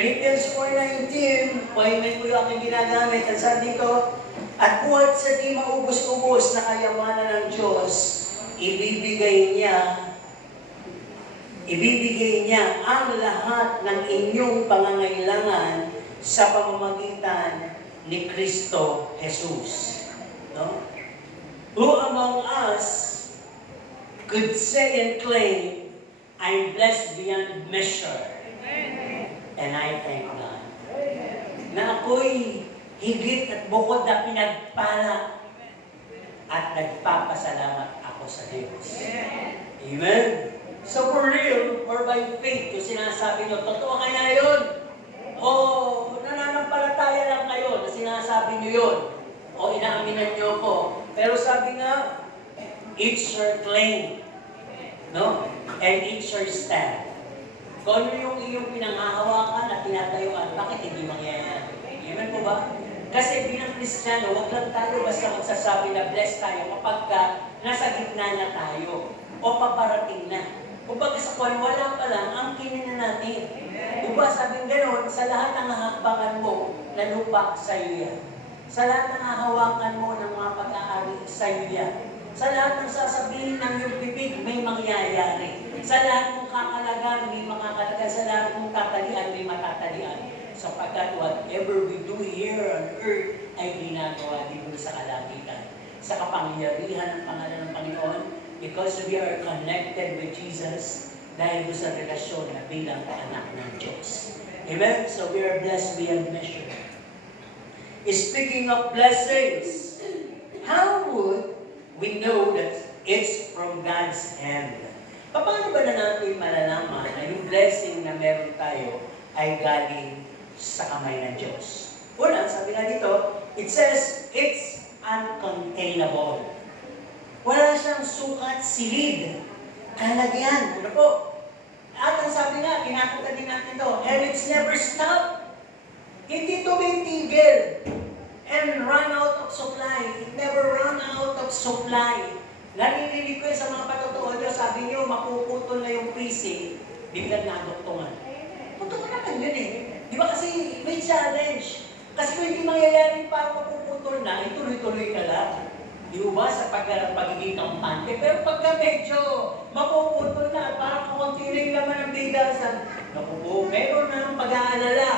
Philippians 4:19, pahimay ko yung aking ginagamit. At sabi dito, at buhat sa di maubos-ubos na kayamanan ng Diyos, ibibigay niya ang lahat ng inyong pangangailangan sa pamamagitan ni Kristo Jesus. No? Who among us could say and claim, I'm blessed beyond measure. And I thank God. Na ako'y higit at bukod na pinagpala at nagpapasalamat ako sa Diyos. Amen? So for real, or by faith, kung sinasabi nyo, totoo kaya yun? O nananampalataya lang kayo na sinasabi nyo yun? O inaaminan nyo ko? Pero sabi nga, it's your claim. No? And it's your stand. Kung ano yung iyong pinanghahawakan at tinatayuan, bakit hindi mangyayari? Amen po ba? Kasi bilang Kristiyano, wag lang tayo basta magsasabi na blessed tayo kapag nasa gitna na tayo o paparating na. Kumbaga sa kwan, wala pa lang, ang kinin na natin. Diba sabing gano'n, sa lahat ng hahakbakan mo na lupa sa iyo yan. Sa lahat ng hahawakan mo ng mga pag-aari sa iyo yan. Sa lahat ng sasabihin ng iyong bibig, may mangyayari. Sa lahat ng kakalagan, may makakalagan. Sa lahat ng tatalian, may matatalian. Sapagkat whatever we do here on earth ay ginagawa din sa kalangitan. Sa kapangyarihan ng pangalan ng Panginoon, because we are connected with Jesus, dahil sa relasyon na bilang anak ng Diyos. Amen? So we are blessed beyond measure. Speaking of blessings, how would we know that it's from God's hand? Paano ba na natin malalaman na yung blessing na meron tayo ay galing sa kamay ng Diyos? Una, sabi nga dito, it says, it's uncontainable. Wala siyang sukat, silid, kalagyan. Ano po? At ang sabi nga, kinakita din natin ito, and it's never stop. Hindi tumitigil and run out of supply. It never run out of supply. Naririnig ko sa mga patutuo nyo, sabi nyo, mapuputol na yung PC, biglang naduktungan. Totoo naman yun eh. Di ba kasi may challenge? Kasi kung hindi mangyayari para mapuputol na, ituloy-tuloy ka lang. Di ba sa pagiging kampante? Pero pagka medyo mapuputol na, parang kakunti lang naman ang bigasan, naku po, meron na ng pag-aalala.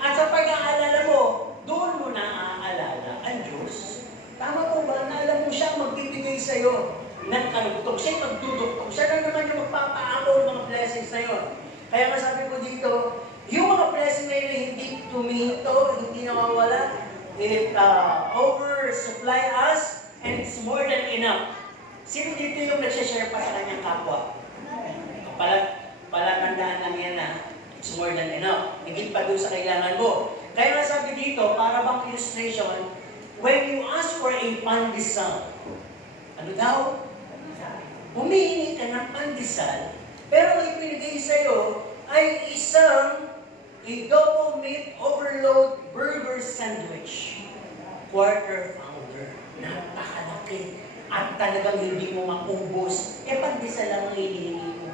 At sa pag-aalala mo, doon mo na aaalala ang Diyos. Tama po ba? Na alam mo siya magbibigay sa'yo ng karugtong. Siya magdudugtong. Siya na naman yung magpapaako ng mga blessings na yun. Kaya masabi ko dito, yung mga blessings na yun hindi tumihito, hindi nawawala, it oversupply us, and it's more than enough. Sino dito yung nagsashare pa sa kanyang kapwa? Palatandaan lang yan na it's more than enough. Higit pa doon sa kailangan mo. Kaya sabi dito, para bang illustration, when you ask for a pandesal, ano daw? Humihingi ka ng pandesal, pero ang ipinigay sa'yo ay isang double meat overload burger sandwich. Quarter pounder. Napakalaki. At talagang hindi mo maubos. Pandesal lang ang hinihingi mo.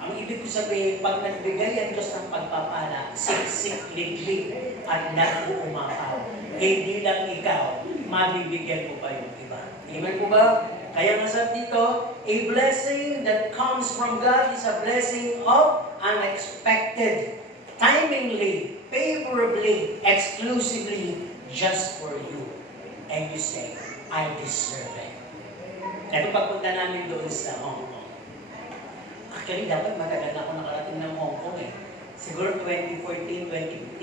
Ang ibig ko sabihin, pag nagbigay ang Diyos ng pagpapala, siksik, liglig, at nag-uumapaw. Hindi lang ikaw, mabibigyan mo pa yung iba. Amen po ba? Kaya nasa dito, a blessing that comes from God is a blessing of unexpected, timingly, favorably, exclusively, just for you. And you say, I deserve it. Ito pagpunta namin doon sa Hong Kong. Actually, dapat matagal na ako nakarating ng Hong Kong eh. Siguro 2014,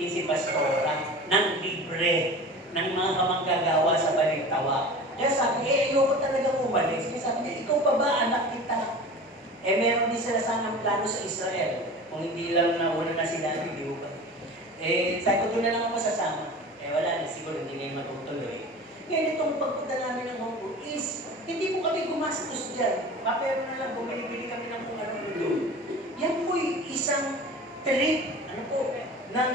2015 si Pastora ng libre ng mga kamanggagawa sa Balintawak. Kaya sabi, ayoko talaga umalis. Kaya sabi niya, ikaw pa ba, anak kita? Meron din sila sanang plano sa Israel. Kung hindi lang na una na sinabi, di ba? Sabi ko, doon na lang ako sasama. Wala na, siguro hindi na yung matutuloy. Ngayon itong pagpunta namin ng Hong Kong is, hindi po kami gumastos dyan. Pero na lang, bumili-bili kami ng kung ano doon. Yan po'y isang trip, ng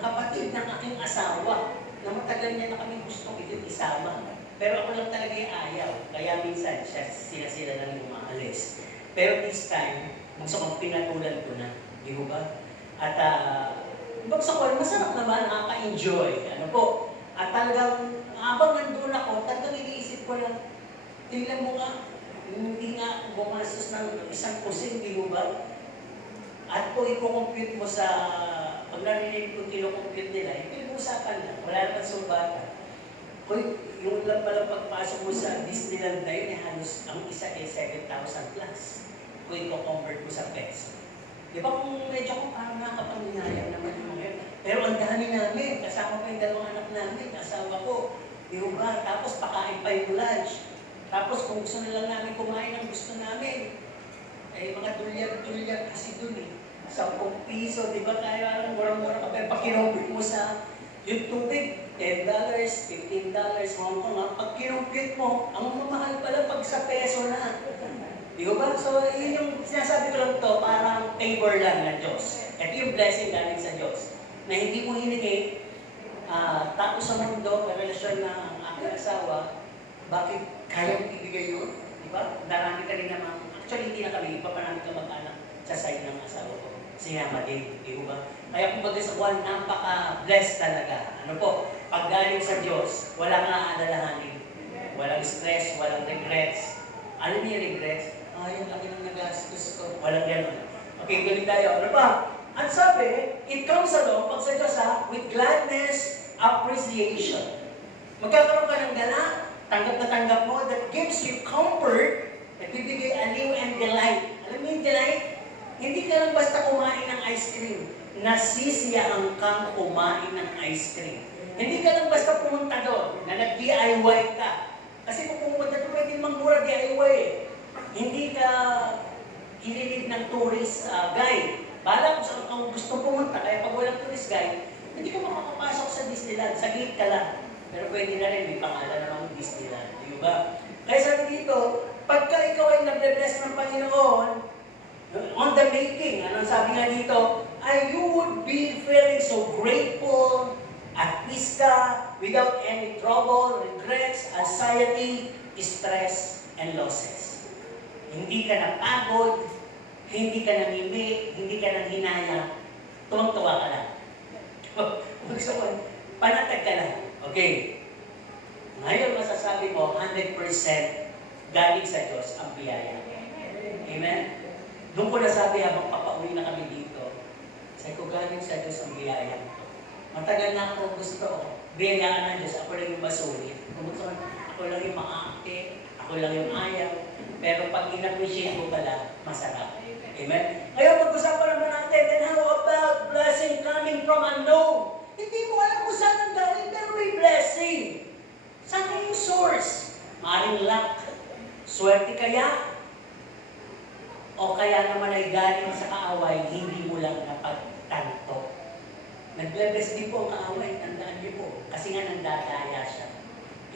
kapatid ng aking asawa, na matagal niya na kami gustong isama. Pero ako lang talaga yung ayaw. Kaya minsan, sila lang yung umaalis. Pero this time, gusto kong pinatulan ko na. Di ba? At Ibang sa kwan, masarap naman, nakaka-enjoy. Ano po? At talagang, habang nandun ako, talagang iniisip ko lang, tingnan mo nga, hindi nga bumastos ng 1%, di mo ba? At kung i-compute mo sa, pag narinig ko kino-compute nila, pinag-uusapan lang, wala naman sumbatan. Kung yung lang palang pagpasok mo sa Disneyland na yun, halos ang isa 7,000 plus. Kung i-convert mo sa peso. Di ba kung medyo kung parang nakapanghinayang naman yung mga yun. Pero ang dami namin, kasama pa yung dalawang anak namin, asawa ko, di ba? Tapos pakain pa yung lunch. Tapos kung gusto na lang namin kumain ang gusto namin, eh mga dulyar kasi dun eh. 10 piso, di ba? Kaya murang-mura ka. Pero pag kinumpit mo sa yung tubig, $10, $15, Hong Kong, pag kinumpit mo, ang mamahal pala pag sa peso na. Di ba? So, yun yung sinasabi ko lang to, parang favor lang ng Diyos. Ito yung blessing galing sa Diyos. Na hindi mo hiningi, tapos sa mundo, relasyon ng aking asawa, bakit kaya mong ibigay yun? Di ba? Darami ka rin naman. Actually, hindi na kami, iba pa namin kamag-anak sa side ng asawa ko. Sinama din, di ba? Kaya kung baga sa buwan, napaka-blessed talaga. Ano po? Pag galing sa Diyos, walang naaalalahanin. Walang stress, walang regrets. Ano niya regrets? Yung laki ng nagastos ko. Walang gano'n. Okay, galing tayo. Ano ba? At sabi, it comes along, pag sa Diyos with gladness, appreciation. Magkakaroon ka ng gana, tanggap na tanggap mo, that gives you comfort, nagbibigay aliw and delight. Alam mo yung delight? Hindi ka lang basta kumain ng ice cream. Nasisiyahan kang kumain ng ice cream. Hindi ka lang basta pumunta doon, na nag-DIY ka. Kasi kung pumunta doon, pwede mangmura DIY eh. Hindi ka ililid ng tourist guide. Bala kung saan kang gusto pumunta, kaya pag walang tourist guide, hindi ka makakapasok sa Disneyland, sa gate ka lang. Pero pwede na rin, may pangalan namang Disneyland. Di ba? Kaya sabi dito, pagka ikaw ay nagbe-bless ng Panginoon, on the making, anong sabi nga dito, you would be feeling so grateful, at peace ka, without any trouble, regrets, anxiety, stress, and losses. Hindi ka napagod, hindi ka namimik, hindi ka nanghinayang, tuwang-tuwa ka lang. Panatag ka lang. Okay. Ngayon masasabi mo, 100% galing sa Diyos ang biyaya. Amen? Doon ko nasabi habang papauwi na kami dito, sabi ko, galing sa Diyos ang biyaya. Matagal na ako gusto. Biyayaan ng Diyos, ako lang yung masulit. Ako lang yung maakit, ako lang yung ayaw. Pero pag in-appreciate mo pala, masarap. Amen? Ngayon, pag-usapan naman natin, and how about blessing coming from unknown? Hindi mo alam kung saan ang galing, pero may blessing. Saan yung source? Maring luck. Swerte kaya? O kaya naman ay galing sa kaaway, hindi mo lang napagtanto. Nagbless din po ang kaaway, tandaan niyo po. Kasi nga nandadaya siya.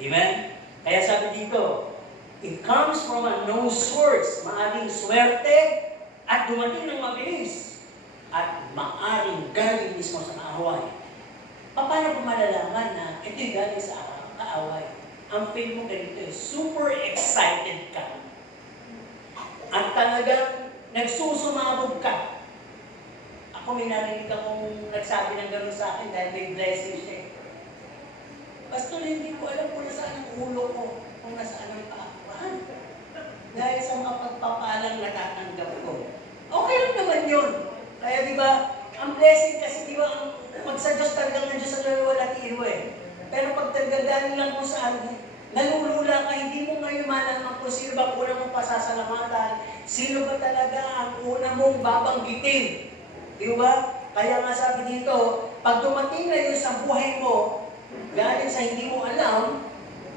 Amen? Kaya sabi dito, it comes from a known source. Maaring swerte at dumating ng mabilis. At maaring galing mismo sa kaaway. Paano ko malalaman na ito'y galing sa kaaway? Ang feel mo ganito super excited ka. At talagang nagsusumabog ka. Ako may narinig akong nagsabi ng gano'n sa akin dahil may blessing siya. Pastor, hindi ko alam kung nasaan ang ulo ko, kung nasaan ang paa. Dahil sa mga pagpapalang natatanggap ko. Okay lang naman yun. Kaya di ba, ang blessing kasi di ba, pag sa Diyos talagang ng Diyos ang wala tiro eh. Pero pag tagagaling lang kung saan, nalulula ka, hindi mo ngayon malaman kung sino ba una mong pasasalamatan, sino ba talaga ang una mong babanggitin. Di ba? Kaya nga sabi dito, pag dumating na yun sa buhay mo, galing sa hindi mo alam,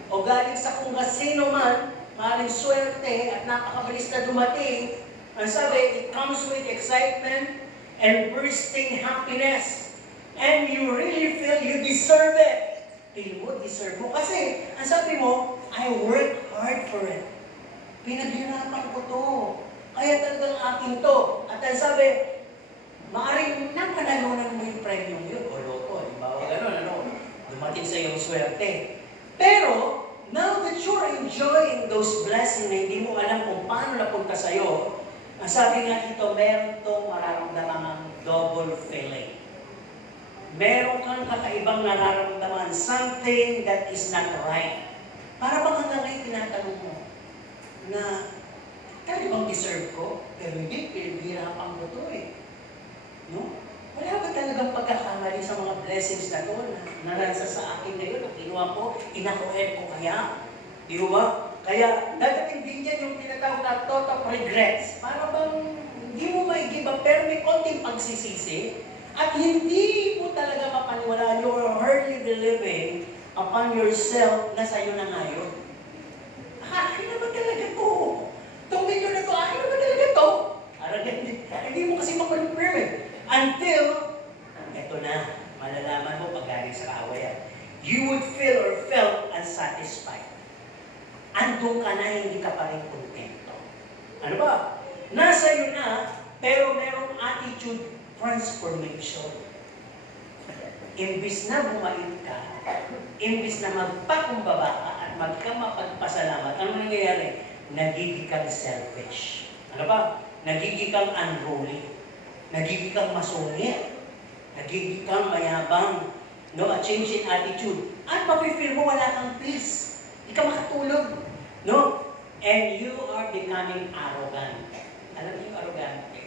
o galing sa kung sino man, maaaring swerte at napakabilis na dumating, ang sabi, it comes with excitement and bursting happiness. And you really feel you deserve it. Feel mo, deserve mo. Kasi, ang sabi mo, I work hard for it. Pinaghirapan ko to. Kaya talagang akin to. At ang sabi, maaaring napanalunan mo yung premium yun, o loto, halimbawa gano'n, dumating sa iyong swerte. Pero, now that you're enjoying those blessings na hindi mo alam kung paano napunta sa'yo, ang sabi nga dito, meron itong mararamdaman ng double feeling. meron kang kakaibang nararamdaman, something that is not right. Para bang hanggang ngayon tinatanong mo na, talaga bang deserve ko? Pero hindi, pinaghirapan ko to eh. No? Wala ba talagang pagkakamali sa mga blessings na to na nasa sa akin ngayon, na kinuha ko, inakuhen ko kaya? Di ba? Kaya dadating din yan yung tinatawag na thought of regrets. Para bang hindi mo may-give up, pero may konting pagsisisi. At hindi mo talaga mapaniwalaan, you are hardly believing upon yourself na sa'yo na ngayon. Akin na ba talaga to? Itong video na to, akin na ba talaga to? Parang hindi mo kasi makonfirm eh. Until, eto na, malalaman mo pag galing sa kawayan. You would feel or felt unsatisfied. Andun ka na, hindi ka pa rin kontento. Ano ba? Nasa iyo na, pero merong attitude transformation. Imbis na bumait ka, imbis na magpakumbaba ka at magkamapagpasalamat, ano nangyayari? Nagiging kang selfish. Ano ba? Nagiging kang unruly. Nagiging kang masungit. Nagiging kang mayabang. No? A change in attitude. At mapifeel mo wala kang peace. Hindi ka makatulog. No? And you are becoming arrogant. Alam niyo yung arrogante?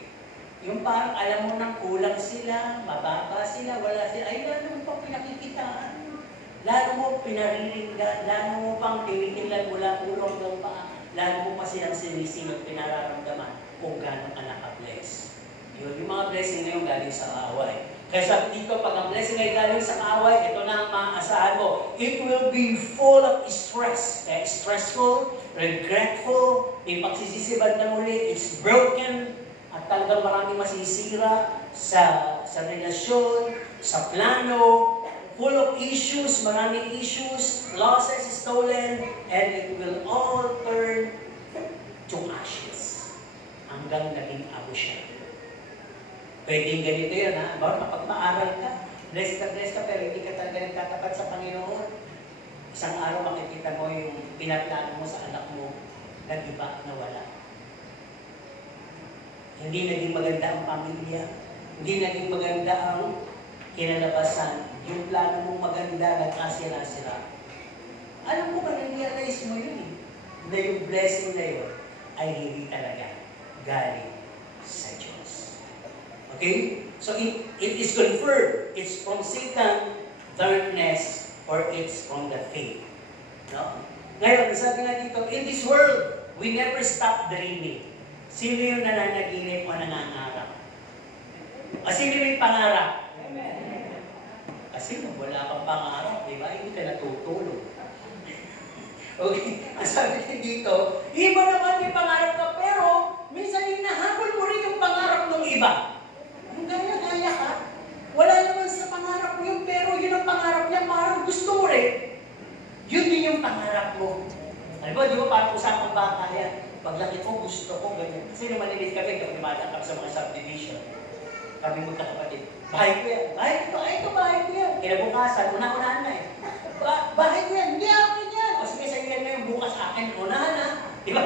Yung parang alam mo nang kulang sila, mababa sila, wala sila, ay lalo mo pang pinakikitaan. Lalo mo pinariringgan, lalo mo pang tinitingnan mula ulo hanggang paa, lalo mo pa silang sinisinag pinararamdaman kung gano'n ka naka-bless. Yun, yung mga blessing na yung galing sa kaaway. Kaya sabi dito, pag ang blessing ay galing sa kaaway, ito na ang maaasahan mo. It will be full of stress. Kaya stressful, regretful, may pagsisisiban na muli, it's broken, at talagang maraming masisira sa relasyon, sa plano, full of issues, maraming issues, losses, stolen, and it will all turn to ashes. Hanggang naging abo siya. Pwedeng ganito yan, ha? Bawa kapag maaral ka, blessed ka, pero hindi ka talaga nagtatapat sa Panginoon. Isang araw makikita mo yung pinaplano mo sa anak mo, nag-iba na wala. Hindi naging maganda ang pamilya. Hindi naging maganda ang kinalabasan. Yung plano mong maganda, nagkasira-sira. Alam mo ba, na-realize mo yun eh, na yung blessing na yun ay hindi talaga galing sa Diyos. Okay? So it is confirmed. It's from Satan, darkness, or it's from the faith. No? Ngayon, sabi nga dito, in this world, we never stop dreaming. Sino yung nananaginip o nangangarap? O sino yung pangarap? Amen. Kasi kung wala kang pangarap, di ba? Hindi ka natutulog. Okay? Ang sabi niya dito, iba naman may pangarap ka, pero minsan hinahabol mo rin yung pangarap ng iba. Ang gaya-gaya ka. Wala naman sa pangarap mo yun, pero yun ang pangarap niya, parang gusto mo rin. Yun din yung pangarap mo. Alam mo, di ba parang usapang bata yan? Paglaki ko, gusto ko, ganyan. Kasi nung malilit kami, kapag lumalakap sa mga subdivision, kami magkakapatid, bahay ko yan. Bahay ko yan. Kinabukasan, una-unahan na eh. Bahay ko yan. Hindi akin yan. O sige, sa'yo yan na yung bukas akin. Unahan na. Di ba?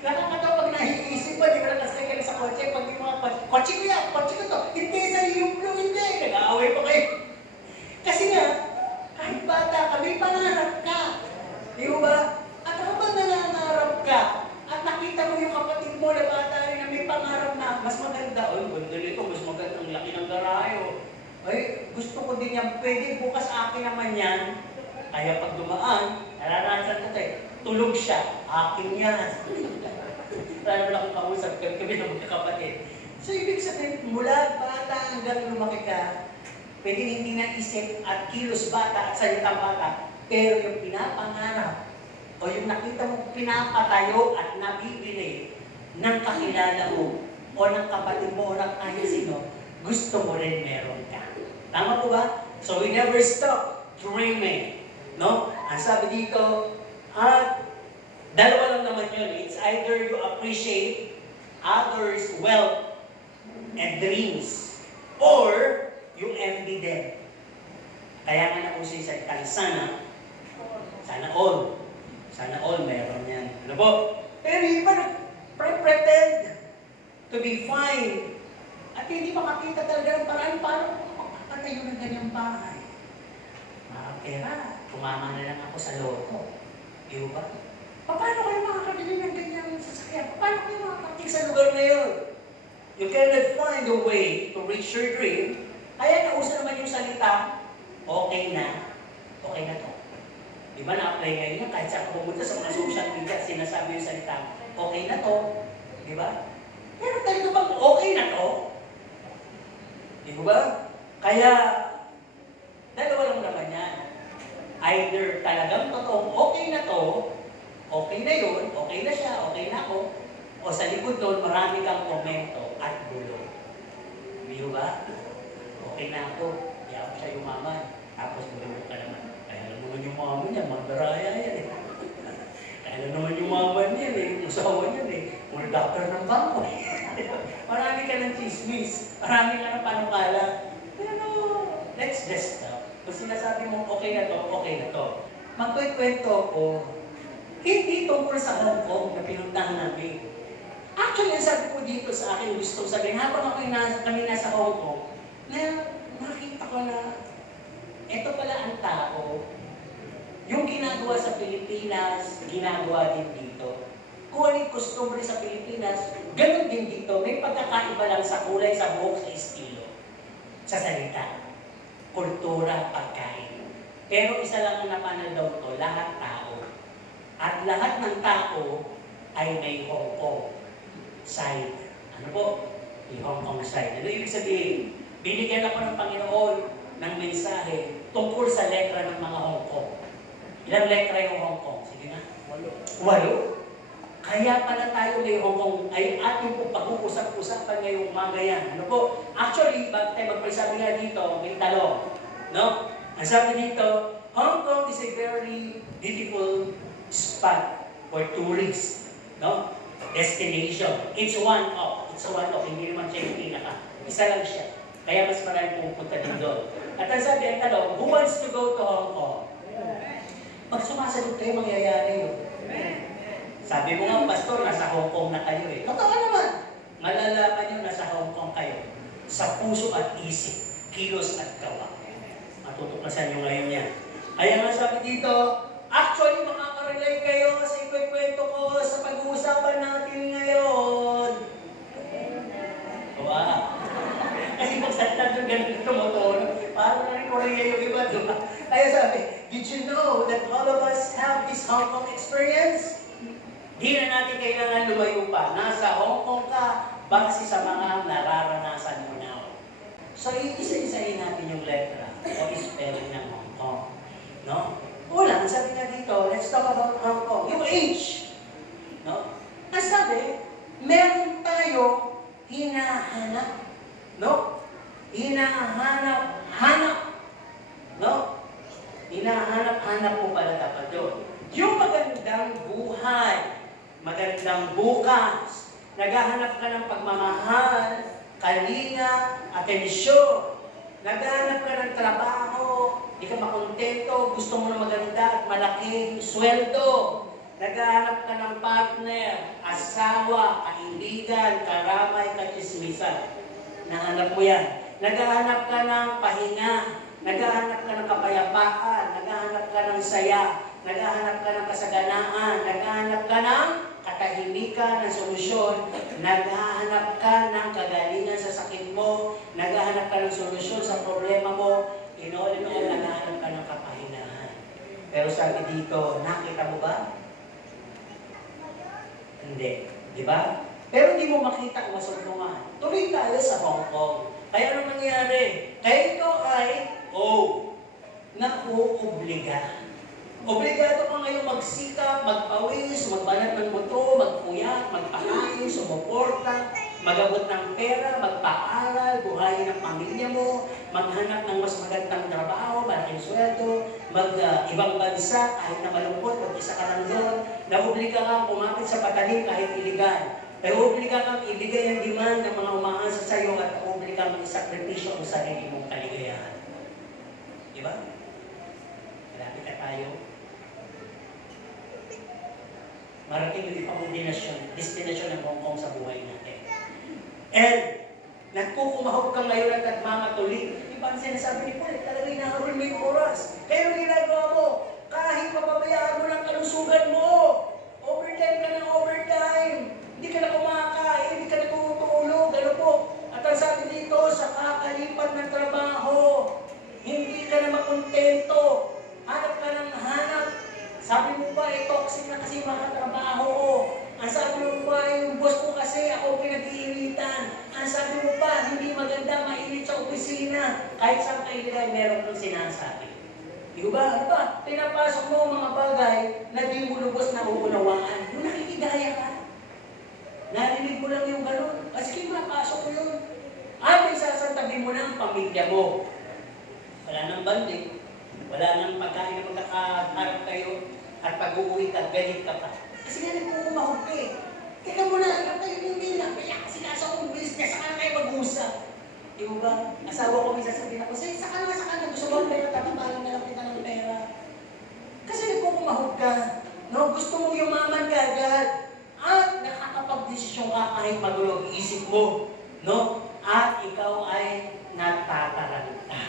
Nakakatawa pag nahiisip pa, di ba? Nakasay ka na sa kotse, pag yung mga kotse ko yan, kotse ko to. Hindi, sa'yo yung blue, hindi. Nag-aaway pa kayo. Kasi nga, kahit bata ka, may pangarap ka. Di ba? At habang nangangarap ka, at nakita mo yung kapatid mo na bata rin na may pangarap na mas maganda. Oy, ganda nito, mas maganda ang laki ng garayo. Ay, gusto ko din yan. Pwede bukas akin naman yan. Kaya pag dumaan, naranasan ko tayo, tulog siya. Akin yan. Wala naman akong kausap, kami na magkakapatid. So, ibig sabihin, mula bata hanggang lumaki ka, pwede hindi naisip at kilos bata at salitang bata, pero yung pinapangarap, o yung nakita mo pinapatayo at nabibili ng kakilala mo o ng kapatid mo o ng kahit sino, gusto mo rin meron ka. Tama po ba? So we never stop dreaming. No? Ang sabi dito, dalawa lang naman yun. It's either you appreciate others' wealth and dreams or you envy them. Kaya nga nauso yung salitang sana all. Sana all meron yan. Ano po? Pero iba pretend to be fine. At hindi makakita talaga ng paraan paano magtatayo ng ganyang bahay? Pera, tumama na lang ako sa loob. Di ba? Paano kayo makakabili ng ganyang sasakyan? Paano kayo makakabili Sa lugar na yun, you cannot find a way to reach your dream. Kaya nauso naman yung salita, okay na to. Di ba na-apply ngayon yan? Kahit saan pumunta sa mga social media, sinasabi yung salita, okay na to. Di ba? Pero talaga bang okay na to? Di ba? Kaya, dalawa lang naman yan. Either talagang totoong okay na to, okay na yun, okay na siya, okay na ako, o sa likod doon, marami kang komento at gulo. Di ba? Okay na ako, di ako siya yumaman, tapos gulo ka naman. Kaya lang naman yung maman niya, magdaraya yan eh. Kaya lang naman yung maman niya eh, yung asawa niya eh, mga doctor ng bangko eh. Marami ka ng chismis, marami ka ng panukala. Pero, let's just stop. Kung sinasabi mo, okay na to. Magkwento ko, hindi tungkol sa Hong Kong na pinuntahan namin. Actually, sabi ko dito sa akin, gusto sabihin, habang kami nasa Hong Kong, na nakita ko na, ito pala ang tao, yung ginagawa sa Pilipinas, ginagawa din dito. Kung ano yung costumbre sa Pilipinas, ganun din dito. May pagkakaiba lang sa kulay, sa buhok, sa estilo, sa salita, kultura, pagkain. Pero isa lang ang napananaw to, lahat tao. At lahat ng tao ay may Hong Kong side. Ano po? May Hong Kong side. Ano ibig sabihin? Binigyan ako ng Panginoon ng mensahe tungkol sa letra ng mga Hong Kong. Ilang letra yung Hong Kong? Sige nga. 8. Kaya pala tayo may Hong Kong ay ating po pag-uusap-usapan ngayong umaga yan. Ano po? Actually, ba't tayo magpasabi nga dito, may talong. No? Ang sabi dito, Hong Kong is a very beautiful spot for tourists. No? Destination. It's one of. Hindi naman siya yung pinaka. Isa lang siya. Kaya mas marami pupunta din doon. At ang sabi ang talong, who wants to go to Hong Kong? Pag sumasagot kayo, mangyayari yun. Sabi mo nga, pastor, nasa Hong Kong na kayo eh. Totoo naman. Malalaman nyo, nasa Hong Kong kayo. Sa puso at isip, kilos at gawa. Matutuklasan nyo ngayon yan. Kaya nga sabi dito, actually, makaka-relate kayo sa ikwento ko sa pag-uusapan natin ngayon. Wow. Kasi magsalita doon ganito tumotono. Parang na rin Korea yung iba doon. Kaya sabi, did you know that all of us have this Hong Kong experience? Di na natin kailangan lumayo pa. Nasa Hong Kong ka, base sa mga nararanasan mo na. So, isa-isahin natin yung letra o spelling ng Hong Kong. No? Una, sabi nga dito, let's talk about Hong Kong. Yung H. No? Ang sabi, meron tayo hinahanap. No? Hinahanap. No? Hinahanap mo pala dapat yun. Yung magandang buhay, magandang bukas, naghahanap ka ng pagmamahal, kalinga, atensyon, naghahanap ka ng trabaho, di ka makontento, gusto mo na maganda at malaking sweldo, naghahanap ka ng partner, asawa, kaibigan, karamay, katismisan. Nahanap mo yan. Naghahanap ka ng pahinga, naghahanap ka ng kapayapaan, naghahanap ka ng saya, naghahanap ka ng kasaganaan, naghahanap ka ng katahimikan, ng solusyon, naghahanap ka ng kagalingan sa sakit mo, naghahanap ka ng solusyon sa problema mo, in all, naghahanap ka ng kapahingahan. Pero sabi dito, nakita mo ba? Hindi. Di ba? Pero hindi mo makita kung masulungan. Tuloy tayo sa Hong Kong. Kaya ano nangyari? Kaya ikaw ay, nakuobliga. Obligado ka ngayon magsikap, magpawis, magbanat ng buto, magpuyat, magpakain, sumuporta, magabot ng pera, magpaaral, buhayin ang pamilya mo, maghanap ng mas magandang trabaho, malaking sweldo, ibang bansa, kahit na malungkot, mag-isa ka lang doon, naobliga ka kumapit sa patalim kahit iligan. Naobliga kang ibigay ang demand ng mga umaasa sa iyo at naobliga kang isakripisyo ang sarili mong kaligayahan. Diba? Malapit na tayo. Marating yung ibang destinasyon ng Hong Kong sa buhay natin. And, nagkukumahog ka ngayon at nagmamatuli. Di ba parang sinasabi ni Paul, talaga inaharol mo yung oras. Kaya yung ginagawa mo, kahit mapabayaan mo ng kalusugan mo, overtime ka ng overtime, hindi ka na kumakain, hindi ka na tutulog, ano po. At ang sabi dito, sa kakalipat ng trabaho, hindi ka na makontento, hanap ka ng hanap. Sabi mo ba, toxic na kasi mga trabaho ko. Ang sabi mo ba, yung boss ko kasi ako pinag-iinitan. Ang sabi mo pa, hindi maganda, mainit sa opisina. Kahit saan kayo nila, meron kang sinasabi. Di ba? Ano ba? Pinapasok mo mga bagay na di mo lubos na uunawaan. Kung nakikidaya ka, narinig mo lang yung gano'n. Kasi mapasok ko yun. At may sasantabi mo na ang pamilya mo. Wala nang banding. Wala nang pagkain na magkakaharap kayo. At pag-uwi ka, galit ka pa. Kasi nga nagpukumahog ka eh. Teka muna, alam kayo yung nila. Kaya kasi nasa akong business, saka na kayo mag-usap. Di mo ba? Asawa ko may sasabihin ako, saka na, gusto mo pera, tatabalan na lang kita ng pera. Kasi nagpukumahog ka. No? Gusto mong yumaman ka agad. At nakakapag-desisyon ka kahit magulo ang isip mo. No? At ikaw ay natataranta.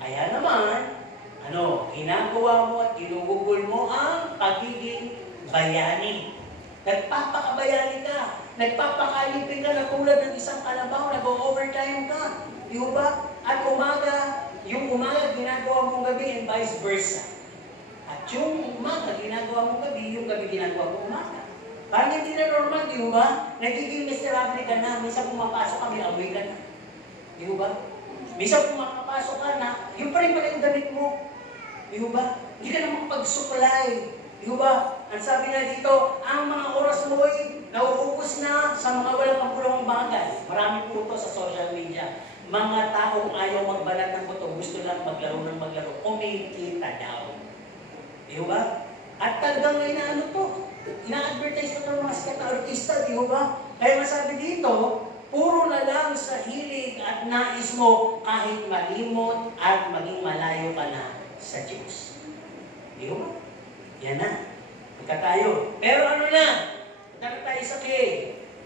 Kaya naman, ginagawa mo at ginugugol mo ang pagiging bayani. Nagpapakabayani ka. Nagpapakalipin ka na tulad ng isang kalabaw, nag-overtime ka. Di ba? At yung umaga ginagawa mong gabi and vice versa. At yung umaga ginagawa mong gabi, yung gabi ginagawa mong umaga. Parang hindi na normal, di ba? Nagiging miserable ka na. Minsan pumapasok ka, may amoy ka na. Di ba? Minsan pumapasok ka na, yung pa rin pala yung damit mo. Di ba? Hindi ka na makapag-supply. Di ba? Ang sabi nga dito, ang mga oras mo ay nauubos na sa mga walang kampulong bagay. Marami po ito sa social media. Mga taong ayaw magbalat ng buto, gusto lang maglaro ng maglaro. Kumikita daw. Di ba? At talagang inaano to. Ina-advertise mo ng mga sikat na artista, di ba? Kaya masabi dito, puro na lang sa hilig at nais mo kahit malimot at maging malayo ka na sa Diyos. Di ba? Yan na. Pagka tayo. Pero ano na? Pagka tayo sa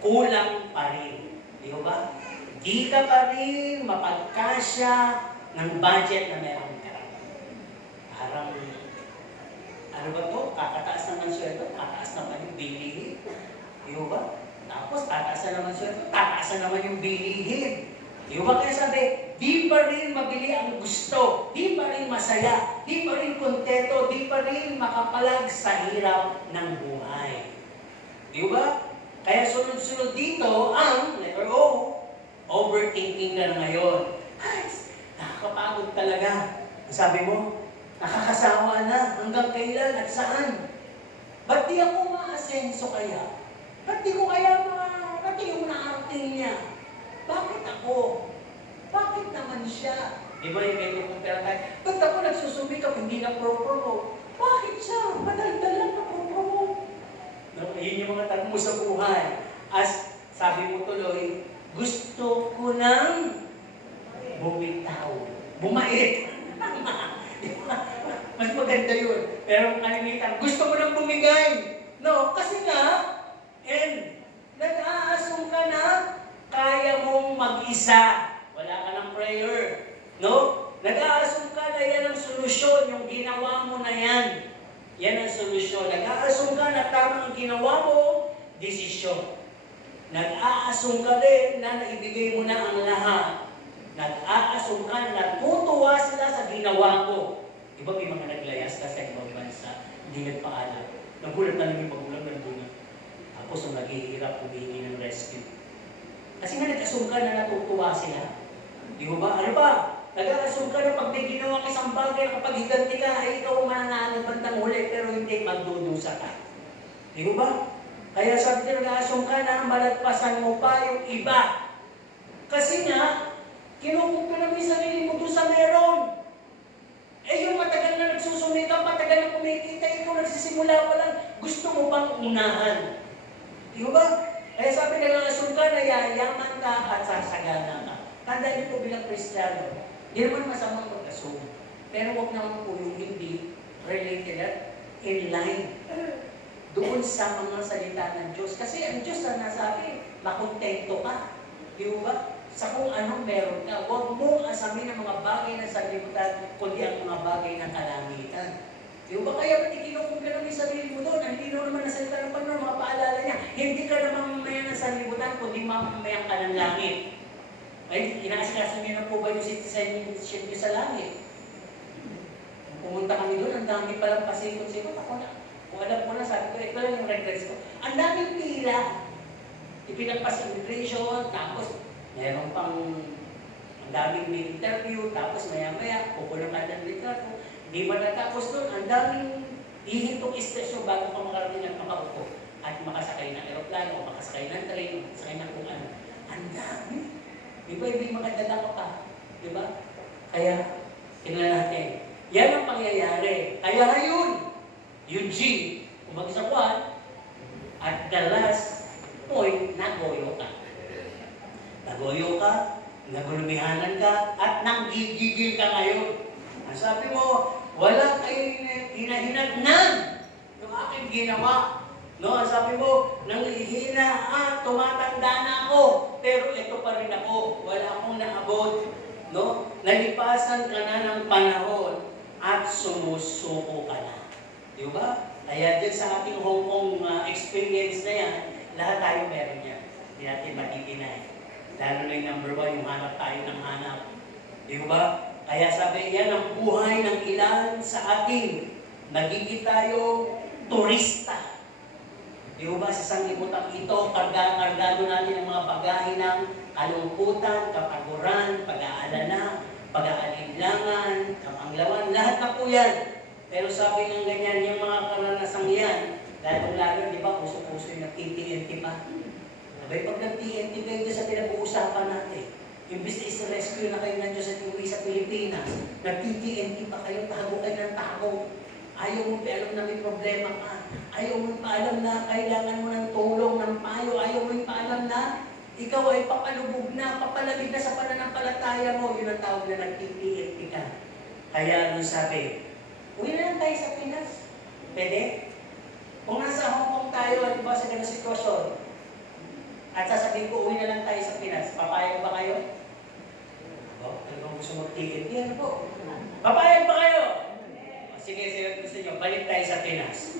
kulang pa rin. Di ba? Di ka pa rin mapagkasya ng budget na meron ka. Parang, ano ba to? Kakataas naman sweldo, tataas naman yung bilihin. Di ba? Tapos tataas na naman sweldo, tataas na naman yung bilihin. Di ba kaya sabi, di pa rin mabili ang gusto, di pa rin masaya, di pa rin kontento, di pa rin makapalag sa hirap ng buhay. Di ba? Kaya sunod-sunod dito ang letter O, overthinking ka na ngayon. Ay, nakakapagod talaga. Sabi mo, nakakasawa na hanggang kailan at saan? Ba't di ako maasenso kaya? Ba't di ko kaya ba't di yung naarating niya? Bakit ako? Bakit naman siya? Di ba yung medyo kumpira tayo? Ba't ako nagsusumikap, hindi na pro-promote? Bakit siya? Madaldal lang na pro-promote. No, yun yung mga tanong mo sa buhay. As sabi mo tuloy, gusto ko nang bumitaw. Bumait. Mas maganda yun. Pero kalimitan, gusto mo nang bumigay. No, kasi nga, nag-aasong ka na, kaya mong mag-isa. Wala ka ng prayer. No? Nag-aasong ka na yan ang solusyon. Yung ginawa mo na yan. Yan ang solusyon. Nag-aasong ka na tamang ginawa mo, desisyon. Nag-aasong ka rin na naibigay mo na ang lahat. Nag-aasong ka na natutuwa sila sa ginawa mo. Diba may mga naglayas ka sa ibang bansa, hindi nagpaalam. Nagulat na lang yung magulang nandun na. Tapos ang naghihirap, humingi ng rescue. Kasi nga nag-assume ka na natutuwa sila. Di ba? Ano ba? Nag-assume ka na pag may ginawa ka isang bagay na kapag higanti ka, ay ikaw ang mananalo bandang huli, pero hindi magdudusa ka. Di ba? Kaya sabi ka, nag-assume ka na malagpasan mo pa yung iba. Kasi nga, kinukumpira mo yung sarili mo doon sa meron. Yung matagal na nagsusumikap, matagal na kumikita, ikaw nagsisimula pa lang, gusto mo pang unahan. Di ba? Kaya sabi na nag-assume ka na yayaman ka at sasagana ka. Tandaan niyo po bilang Kristiyano, hindi naman masamang mag-assume. Pero huwag naman po yung hindi related at in line doon sa mga salita ng Diyos. Kasi ang Diyos na nasabi, makontento ka. Di ba? sa kung anong meron ka. Huwag mong asamin ang mga bagay na sa libutan, kundi ang mga bagay ng kalangitan. Di ba kaya ba't ikinukong ka naman yung sarili mo doon? Ang lino naman na salita ng Panginoon, mga paalala niya, hindi ka na mamamayan ng sanlibutan, kundi mamamayan ka ng langit. Ay, inaasikaso niyo na po ba yung citizenship niyo sa langit? Pumunta kami doon, ang dami palang pasikot-sikot. Ako na, kung alam ko na, sabi ko, ito lang yung regrets ko. Ang daming pila. Ipinagpas immigration, tapos meron pang ang daming may interview, tapos maya-maya, kukulang ka ng litrato. Di ba natapos doon? Ang daming hihintong istasyon bago ka makarating at makaupo. At makasakay ng aeroplano, makasakay ng train, makasakay ng kung ano. Ang dami. Di ba hindi makadala ka pa? Di ba? Kaya, tingnan natin. Yan ang pangyayari. Kaya ngayon, yung G, kumbaga sa kwan, at the last point, nagoyo ka. Nagoyo ka, nagulumihanan ka, at nanggigigil ka ngayon. Ang sabi mo, wala kayong hinahinagnan ng aking ginawa. No, ang sabi mo, nanghihina, tumatanda na ako, pero ito pa rin ako, wala akong naabot. No? Nalipasan ka na ng panahon at sumusuko ka na. Di ba? Kaya dyan sa ating Hong Kong experience na yan, lahat tayo meron yan. Hindi natin matitinay. Lalo na yung number 1, yung hanap tayo ng hanap. Di ba? Kaya sabi yan, ang buhay ng ilan sa atin, nagiging tayo turista. Di ba sa sanglibutan ito, kargado natin ang mga bagahe ng kalungkutan, kapaguran, pag-aalala, pag-aalinlangan, kamanglawan, lahat na po yan. Pero sabi ng ganyan, yung mga karanasang yan, lalong-lalo, di ba, puso-puso yung nag-TNT pa. Abay, pag nag-TNT kayo sa pinag-uusapan natin, imbis na isa-rescue na kayo nandiyo sa TV sa Pilipinas, nag-TNT pa kayo, tago kayo ng tago. Ayaw mo pa alam na may problema ka. Ayaw mo pa alam na kailangan mo ng tulong, ng payo. Ayaw mo pa alam na ikaw ay papalubog na, papalamig na sa pananampalataya mo. Yun ang tawag na nag-TNT ka. Kaya ano sabi, uwi na lang tayo sa Pinas. Pwede? Kung nasa Hong Kong tayo, at ba sa ganang sitwasyon, at sasabihin ko, uwi na lang tayo sa Pinas, papayag ba kayo? Talagang gusto mag-TNT, ano po? Papayag ba kayo? Sige, gusto nyo, balik tayo sa Pinas.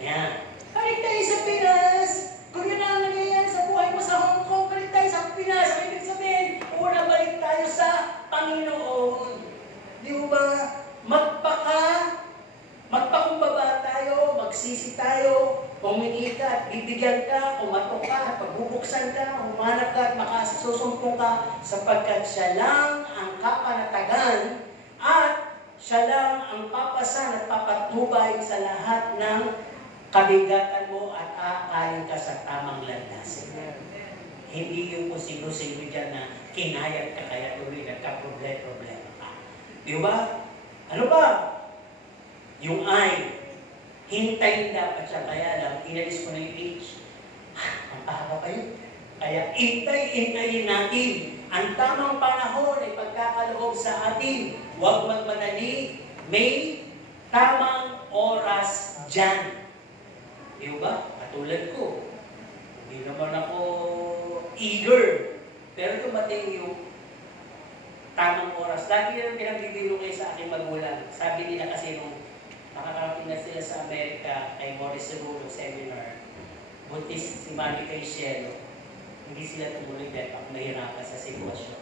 Ayan. Balik tayo sa Pinas! Kung yun ang nangyayari sa buhay mo sa Hong Kong, balik tayo sa Pinas. Ang ibig sabihin, una balik tayo sa Panginoon. Di ba? Magpakumbaba tayo, magsisi tayo, pumili ka at bibigyan ka, kumatok ka, pagbubuksan ka, umanap ka at makasusumpong ka, sapagkat siya lang ang kapanatagan at siya lang ang papasan at papatnubay sa lahat ng kabigatan mo at aakayin ka sa tamang landasin. Hindi yung kung sino-sino dyan na kinayat ka kaya tuloy nagka-problema ka. Di ba? Ano ba? Yung I, hintayin dapat siya, kaya lang, inalis ko na yung H. Ang pahaba pa yun. Kaya hintayin natin. Ang tamang panahon ay pagkakaloob sa atin. Huwag magmadali. May tamang oras dyan. Di ba? Katulad ko. Hindi naman ako eager. Pero dumating yung tamang oras. Lagi nang pinagbibiro kayo sa aking magulang. Sabi nila kasi nung nakakarating na sila sa Amerika kay Morris Cerullo seminar, buntis si Mami kay Cielo. Hindi sila tumuloy dahil ako nahirapan sa sitwasyon.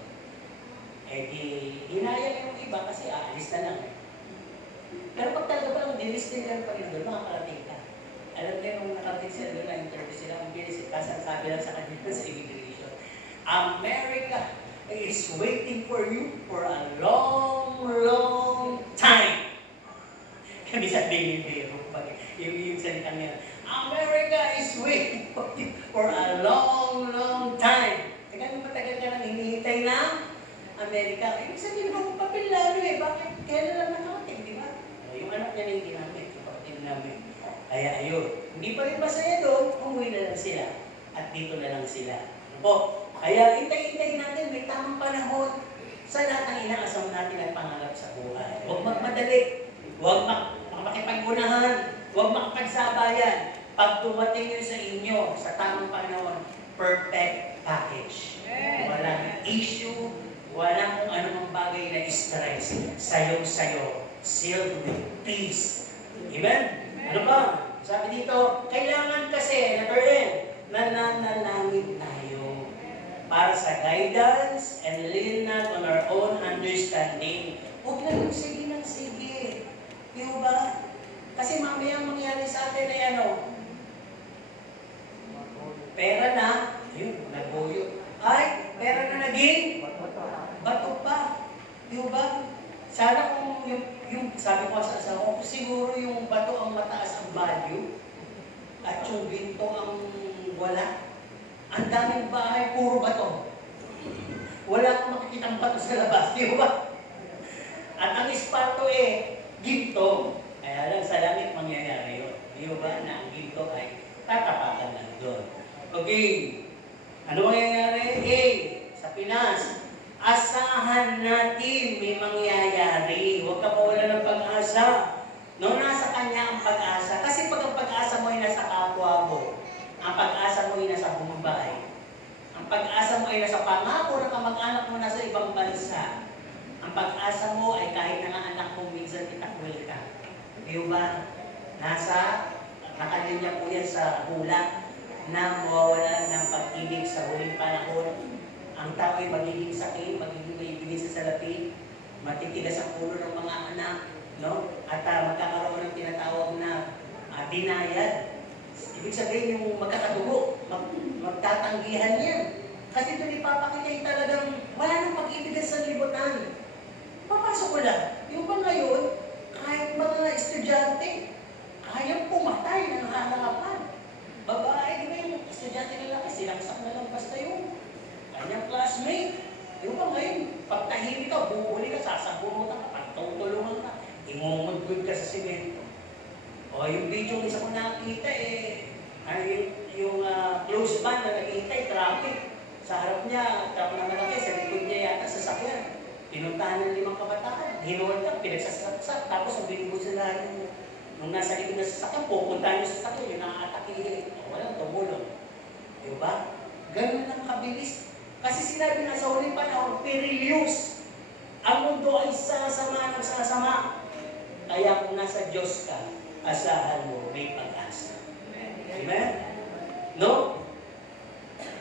Eh di, hinayang yung iba kasi aalis na lang. Pero pag talaga pa lang, dinistingan pa rin doon, makakarating ka. Alam kayo, nung nakarating sila doon, na-interview sila, ang bilis, sabi lang sa kanila sa immigration, America is waiting for you for a long, long time. Kami sabihin yung salitang nila, America is waiting for you for a long, long time. Kaya matagal ka nang hinihintay na Amerika. Ibig sabihin mo, papel lalo eh. Bakit? Kailan lang nakarating, di ba? Yung anak niya na yung ginamit, yung kapatid namin. Kaya ayun, hindi pa rin masaya doon, umuwi na lang sila. At dito na lang sila. Ano po? Kaya hintay-hintay natin, may tamang panahon sa lahat ng inaasam natin at pangarap sa buhay. Huwag magmadali. Huwag makipag-unahan. Huwag makipagsabayan. Pag dumating yun sa inyo, sa tamang panahon, perfect package. Walang issue, walang kung anumang bagay na stress. Sayo-sayo, sealed with peace. Amen? Ano ba? Sabi dito, kailangan kasi, number 10, nananalangin tayo para sa guidance and lean not on our own understanding. Huwag na yung sige ng sige. Di ba? Kasi mamaya mangyari sa atin ay ano? Pera na, yun, nagbuyo. Ay, pera na naging bato pa. Di ba? Sana kung yung sabi ko sa asawa ko, siguro yung bato ang mataas ang value at yung binto ang wala. Ang daming bahay, puro bato. Wala akong makikitang bato sa labas, di ba? At ang ispato ginto. Kaya lang sa langit mangyayari yun. Di ba na ang ginto ay tatapakan lang doon. Okay. Ano mangyayari? Sa Pinas, asahan natin may mangyayari. Huwag ka mawala ng pag-asa. No, nasa kanya ang pag-asa. Kasi pag ang pag-asa mo ay nasa kapwa mo, ang pag-asa mo ay nasa bumabay, ang pag-asa mo ay nasa pangako ng kamag-anak mo nasa ibang bansa, ang pag-asa mo ay kahit na nga anak mo minsan itakwil ka. Di ba? Nakalinya po yan sa hula na mawawala ng pag-ibig sa huling panahon. Ang tao ay magiging sakit, magiging maibigin sa salapi, matitigas ang ulo ng mga anak, no? At magkakaroon ng tinatawag na denial. Ibig sabihin yung magkakatubo, magtatanggihan yan. Kasi doon ipapakita yung talagang wala nang pag-ibig sa libutan. Papasok ko lang. Yung ba ngayon, kahit mga estudyante, kayang pumatay ng halapan. Babae, di ba yung estudyante nila kasi sinaksak na lang basta yung kanyang classmate. Di ba ngayon, pag tahimik ka, buhuli ka, sasabunutan ka, pagtutulungan ka, imumudgod ka sa simento. O yung video isa ko nakita yung close band na naghihintay, traffic. Sa harap niya, tapos na malaki, sa likod niya yata sasakyan. Pinuntahan ng 5 kabataan, hinuwan ka, pinagsasaksak, tapos ang binibos nila nung nasa likod na sasakyan, pupuntahan niyo sa sasakyan, yung nakakatakihin. Walang tumulong. Diba? Ganun lang kabilis. Kasi sinabi na sa huling panahon, perilous. Ang mundo ay sasama ng sasama. Kaya kung nasa Diyos ka, asahan mo, may pag-asa. Amen? No?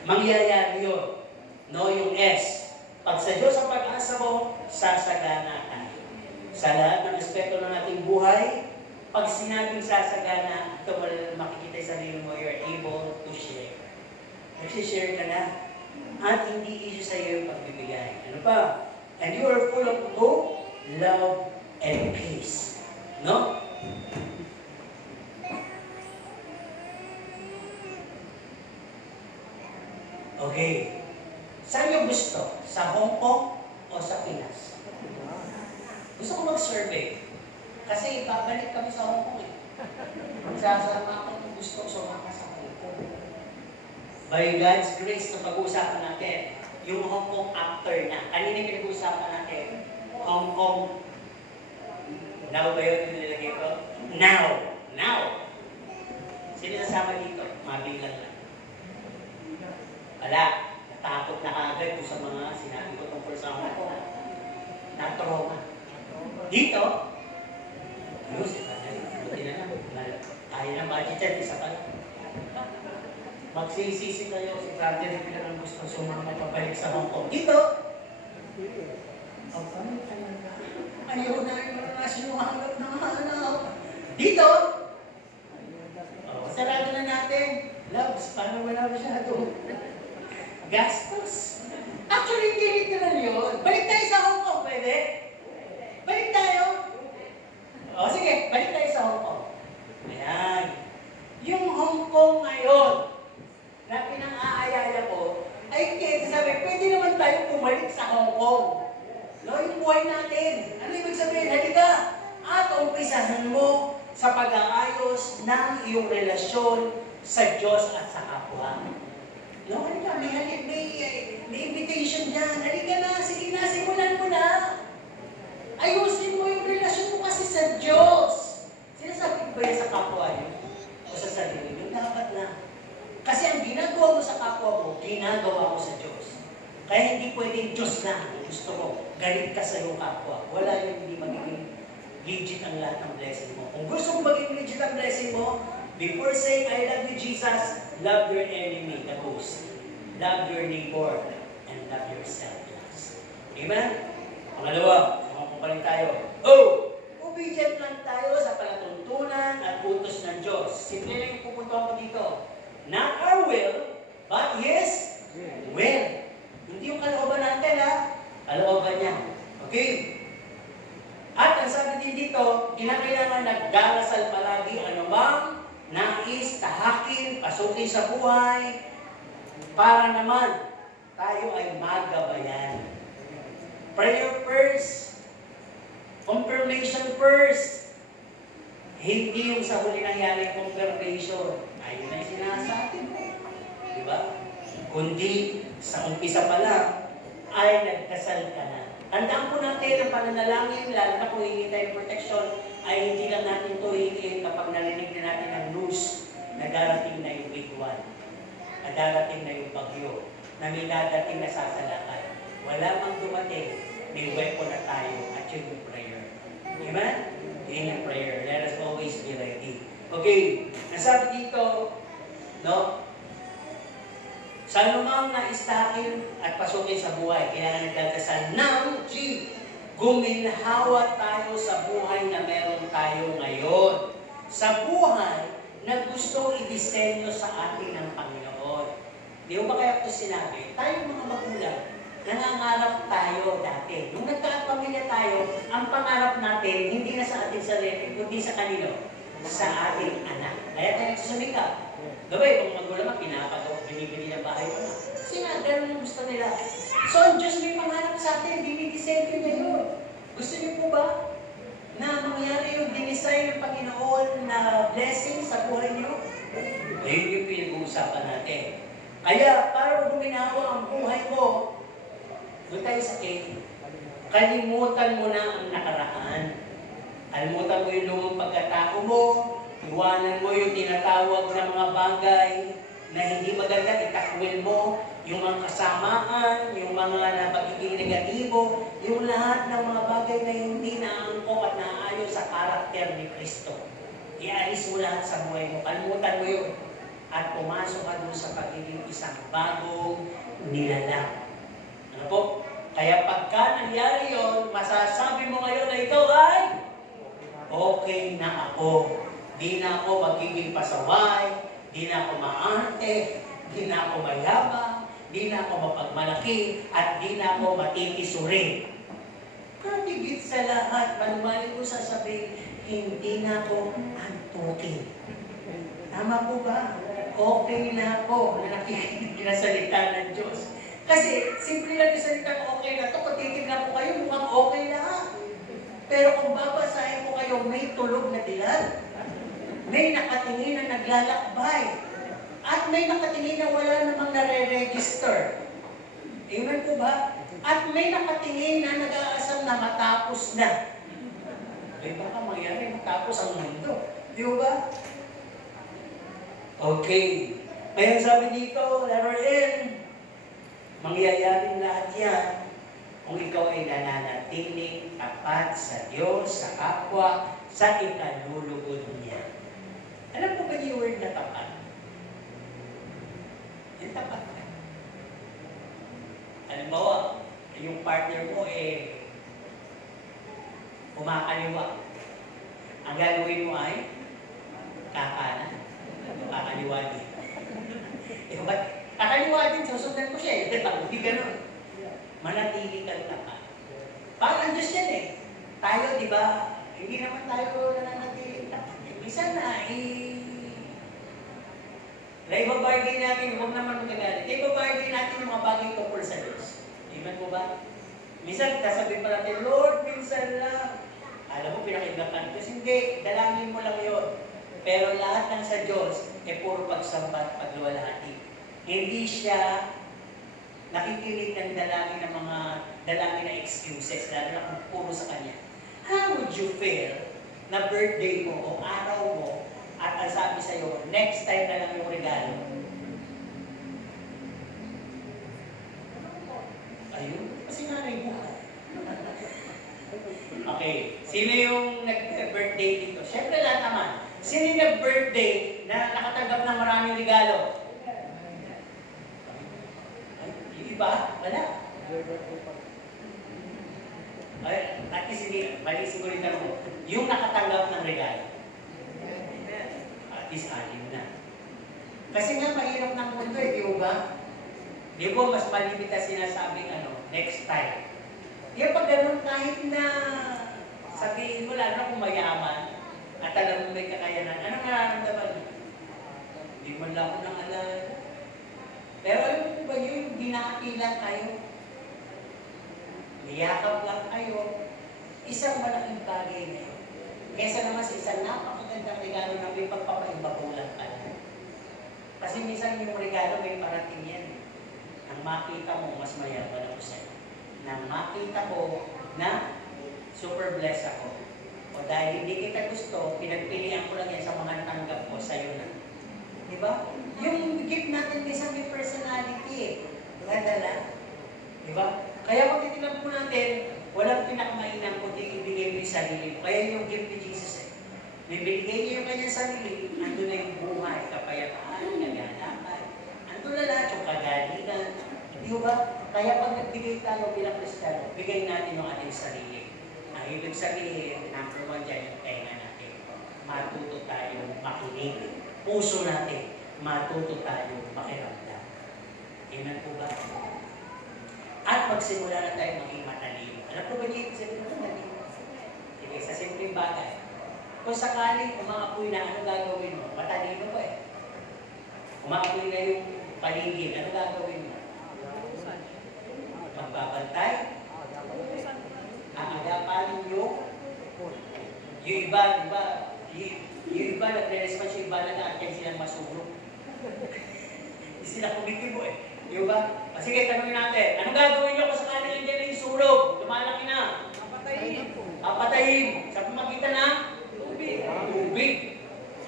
Mangyayari yun. No, yung S. Pag sa Diyos ang pag-asa mo, sasagana ka. Sa lahat ng aspeto ng ating buhay, pag sinabing sasagana, ito makikita sa sarili mo, you're able to share. Nagsishare ka na. At hindi issue sa iyo yung pagbibigay. Ano pa? And you are full of hope, love, and peace. No? Okay. Saan yung gusto? Sa Hong Kong o sa Pinas? Gusto ko mag-survey. Kasi babalik kami sa Hong Kong Sasama ako kung gusto ko sumaka sa Hong Kong. By God's grace, na pag-uusapan natin, yung Hong Kong after na. Kanina pinag-uusapan natin, Hong Kong. Now ba yun yung nilagay ko? Now. Now. Sino nasama dito? Mabilang lang. Wala. Natakot na kagad sa mga sinabi ko tungkol sa Hong Kong. Na-trauma. Dito, ayos, buti na lang. Kaya ng budget yan, isa pa lang. Magsisisi kayo, si Father na pinakang gusto sumama pabalik sa Hong Kong. Dito, ayaw na yung relasyon yung hanggap ng hanap. Dito, sarado na natin. Loves, paano wala masyado? Gastos. Actually, hindi literal yun. Balik tayo sa Hong Kong, pwede? Balik tayo. O sige, balik tayo sa Hong Kong. Ayan. Yung Hong Kong ngayon, na pinang-aayaya ko, ay sabi, pwede naman tayo bumalik sa Hong Kong. No, yung buhay natin. Ano ibig sabihin? Halika. At umpisahan mo sa pag-aayos ng iyong relasyon sa Diyos at sa kapwa. No, halika. May invitation dyan. Halika na. Sige na. Simulan mo na. Ayusin mo yung relasyon mo kasi sa Diyos. Sinasabi ko ba yan sa kapwa yun? O sa sarili? Yung dapat na. Kasi ang ginagawa mo sa kapwa mo, ginagawa ko sa Diyos. Kaya hindi pwedeng Diyos na gusto ko. Galit ka sa iyong kapwa. Wala yung hindi magiging legit ang lahat ng blessing mo. Kung gusto mo maging legit ang blessing mo, before saying, I love you, Jesus, love your enemy, the ghost. Love your neighbor, and love yourself last. Amen? Pangalawa, kumpaling tayo. Obedient lang tayo sa palatuntunan at utos ng Diyos. Simple lang yung pupunta ko dito. Not our will, but His will. Hindi yung kalooban natin, ha? Kalooban niya. Okay? At ang sabi din dito, kinakailangan nagdarasal palagi anumang nais, tahakin, pasukin sa buhay, para naman tayo ay magabayan. Prayer first, confirmation first. Hindi yung sa huli nangyari confirmation. Ayun na yung sinasabi mo. Diba? Kundi sa umpisa pa lang, ay nagkasal ka na. Tandaan po natin ang pananalangin, lalo na kung hihingi tayo ng protection, ay hindi lang natin ito hingin kapag narinig na natin ang news na darating na yung big one, na darating na yung bagyo, na may dadating na sasalakay. Wala mang dumating, may weapon na tayo at yun yung prayer. Amen? Yun yung prayer. Let us always be ready. Okay, nasabi dito, no? Sa anumang naistahin at pasukin sa buhay, kailangan nagdadasal ng G. Guminhawa tayo sa buhay na meron tayo ngayon. Sa buhay na gusto i-disenyo sa atin ng Panginoon. Di ba kaya ito sinabi? Tayo mga magulang, nangangarap tayo dati. Nung nagkakapamilya tayo, ang pangarap natin, hindi na sa ating sarili, kundi sa kanino? Sa ating anak. Kaya tayo susumikap. Gabay, kung magulang ka, pinapagawa, binibili ng bahay mo na. Kasi nga, ganun yung gusto nila. So, ang Diyos may pangarap sa atin, dinidisente niya yun. Gusto niyo po ba na mangyari yung dinisign ng Panginoon na blessing sa buhay niyo? Ayun yung pinag-uusapan natin. Kaya, para guminawa ang buhay mo, doon tayo sa cave. Kalimutan mo na ang nakaraan. Kalimutan mo yung lumang pagkatao mo. Iwanan mo yung tinatawag na mga bagay na hindi maganda, itakwil mo. Yung mga kasamaan, yung mga napagiging negatibo, yung lahat ng mga bagay na hindi naangkop at naayon sa karakter ni Kristo. Ialis mo lahat sa buhay mo. Kalimutan mo yun. At pumasok ka doon sa pagiging isang bagong nilalang. Ano po? Kaya pagka nangyari yun, masasabi mo ngayon na ikaw ay okay na ako. Di na ako magiging pasaway, di na ako maarte, di na ako mayabang, di na ako mapagmalaki, at di na ako matitisuri. At higit sa lahat, manumaling ko sasabihin, hindi na ako antukin. Tama po ba? Okay na ako na nakikinig na salita ng Diyos. Kasi, simple lang yung salita ng okay na ito, kung titignan po kayo, mukhang okay na. Pero kung babasahin ko kayo, may tulog na dilan. May nakatingin na naglalakbay. At may nakatingin na wala namang nare-register. Amen po ba? At may nakatingin na nag-aasam na matapos na. Ay baka mangyari matapos ang mundo. Di ba? Okay. Kaya sabi dito, letter N, mangyayaring lahat yan kung ikaw ay nananatiling tapat sa Diyos, sa kapwa, sa ikalulugod niya. Alam mo ba yung word na tapat? Yung tapat ka. Halimbawa, yung partner mo kumakaliwa. Ang gagawin mo ay kakanan. Kakaliwa din. Ba't kakaliwa din, susundan ko siya Hindi ganun. Manatili kang tapat. Parang Diyos yan Tayo, di ba? Hindi naman tayo nananatiling tapat. Minsan na, ibabargain natin, huwag naman magagalit. Ibabargain natin yung mga bagay tungkol sa Diyos. Amen po ba? Minsan, kasabihin pa natin, Lord, minsan lang. Alam mo, pinakinggan ko. Hindi, dalangin mo lang yun. Pero lahat ng sa Diyos, puro pagsamba at pagluwalhati. Hindi siya nakikinig ng dalangin ng mga dalangin na excuses, lalo na kung puro sa Kanya. How would you feel na birthday mo o araw mo at ang sabi sa'yo, next time na lang yung regalo? Okay. Sino yung nag-birthday dito? Siyempre lahat naman. Sino yung nag-birthday na nakatanggap ng maraming regalo? Ay, yung iba? Wala. Ay, at least hindi, mali siguro yung tanong mo. Yung nakatanggap ng regalo. At least alim na. Kasi nga mahirap ng mundo eh, di ba? Di ba mas malimit na sinasabing next time. Yung pag ganun kahit na sabihin mo lang na kung mayaman at alam mo may kakayanan, anong nararamdaman mo? Hindi mo lang ako nang alala. Pero alam mo ba yung ginaki lang kayo? Niyakap lang kayo. Isang malaking bagay na yun. Kesa naman sa isang napakagandang regalo na may pagpapaibabulan ka lang. Kasi minsan yung regalo may parating yan. Nang makita mo, mas mayaman ako sa'yo. Nang makita ko na super blessed ako. O dahil hindi kita gusto, pinagpilihan ko lang yan sa mga tanggap ko sa'yo na. Diba? Yung gift natin minsan may personality eh. Nadala. Diba? Kaya pag titignan po natin, walang pinakamainang kundi ibigay mo yung sarili mo. Kaya yung gift ni Jesus eh. Bibigay niya yung kanyang sarili, andun na yung buhay, kapayapaan, kaganapan. Andun na lahat yung kagalingan. Diba? Kaya pag nagbigay tayo bilang Kristiyano, bigay natin yung ating sarili. Ang ibig sabihin, number one dyan yung tenga natin. Matuto tayo makinig. Puso natin, matuto tayo makiramdam. Tingnan po ba? At magsimula na tayo maging matalino. Alam po ba niyo, sabi mo matalino? Sige, sa simpleng bagay. Kung sakaling umaapoy na, ano gagawin mo? Matalino ko eh. Umaapoy na yung paligid, ano gagawin mo? Magbabantay? Aagapan yung iba, yung iba nagre-response, yung iba nag-aakyan silang masulong. Hindi sila kumitibo eh. Di ba? Sige, tanongin natin. Anong gagawin nyo kung sakaling nandiyan na yung sulog? Lumalaki na. Papatayin. Papatayin. Sa pamagitan na? Tubig. Tubig.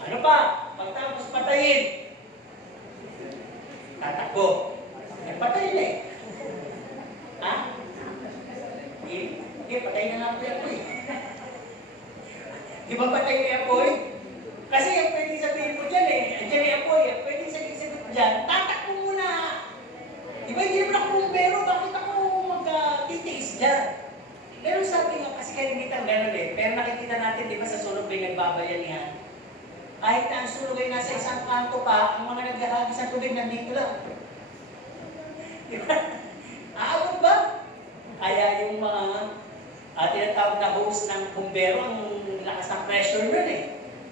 Ano pa? Pagtapos patayin. Tatakbo. Patayin eh. Ha? Hindi, patayin na lang po yan po eh. Di ba patayin na yan po eh? Kasi yung pwede sabihin mo dyan eh. Andiyan na yan po eh. Pwede sabihin mo dyan. Tatakbo muna. Diba, hindi naman ako bumbero, bakit ako magtitiis dyan? Pero sabi nga, kasi kalimitan gano'n eh. Pero nakikita natin, di ba, sa sunog may nagbabayanihan. Kahit na ang sunog ay nasa isang kanto pa, ang mga naghahagis ng tubig nandito lang. Di ba? Aabot ba? Kaya yung mga tinatawag na hose ng bumbero, ang lakas ng pressure nun eh.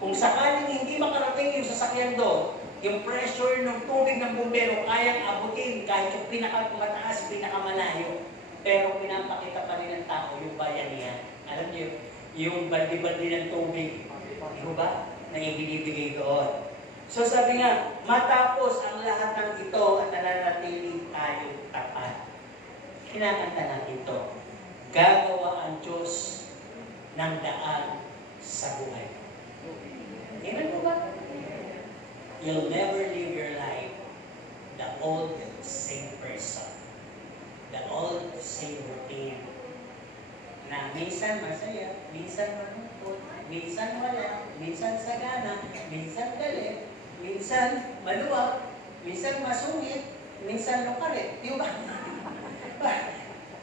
Kung sakaling hindi makarating yung sasakyan doon, yung pressure ng tubig ng bumbero kayang abutin kahit yung pinakamataas, pinakamalayo. Pero pinapakita pa rin ng tao yung bayanihan. Alam niyo, yung baldi-baldi ng tubig, di ba? Na ibinibigay doon. So sabi nga, matapos ang lahat ng ito at nananatili tayo tapat. Kinakanta natin ito. Gagawa ang Diyos ng daan sa buhay. Amen po ba? You'll never live your life the old same person. The old same routine. Na minsan masaya, minsan malungkot, minsan wala, minsan sagana, minsan galit, minsan maluwag, minsan masungit, minsan lukarit. Di ba?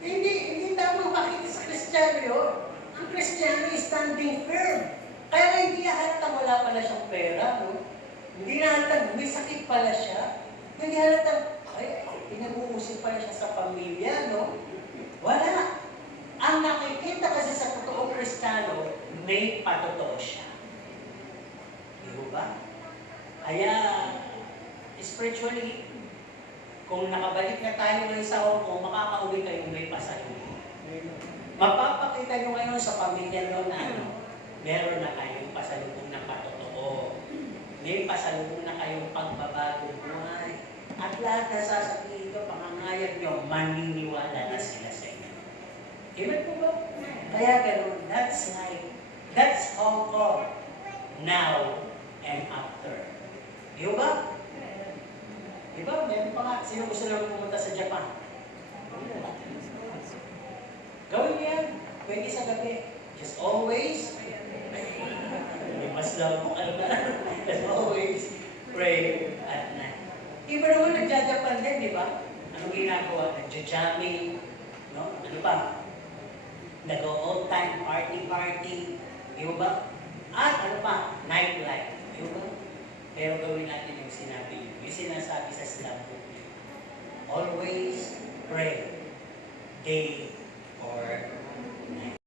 Hindi tama makita sa Kristiyano yun. Ang Kristiyano is standing firm. Kaya hindi halata wala pala siyang pera, no? Hindi halata may sakit pala siya. Hindi halata, pinag-uusip pala siya sa pamilya, no? Wala. Ang nakikita kasi sa totoong Kristiyano, may patotoo siya. Di ba? Kaya, spiritually, kung nakabalik na tayo ngayon sa Hong Kong, makakauwi kayo may pasalubong. Mapapakita nyo ngayon sa pamilya nyo na meron na kayong pasalubong na patotoo. May pasalubong na kayong pagbabagong buhay. At lahat na sasabihin ko, pangangayag nyo, maniniwala na sila sa inyo. Amen po ba? Kaya ganoon, that's Hong Kong, now and after. Di ba? Di ba? Meron pa nga, sino gusto lang pumunta sa Japan? Gawin niyo yan. Pwede sa gabi. Just always, mas lang mo, ano na, just always pray at night. Iba naman nagjajapan din, di ba? Anong ginagawa? Nagja-jamming, no? Ano pa? Nag-all time party, di ba? At ano pa? Nightlife, di ba? Pero gawin natin yung sinabi niyo, yung sinasabi sa Islam book niyo. Always pray, day or night.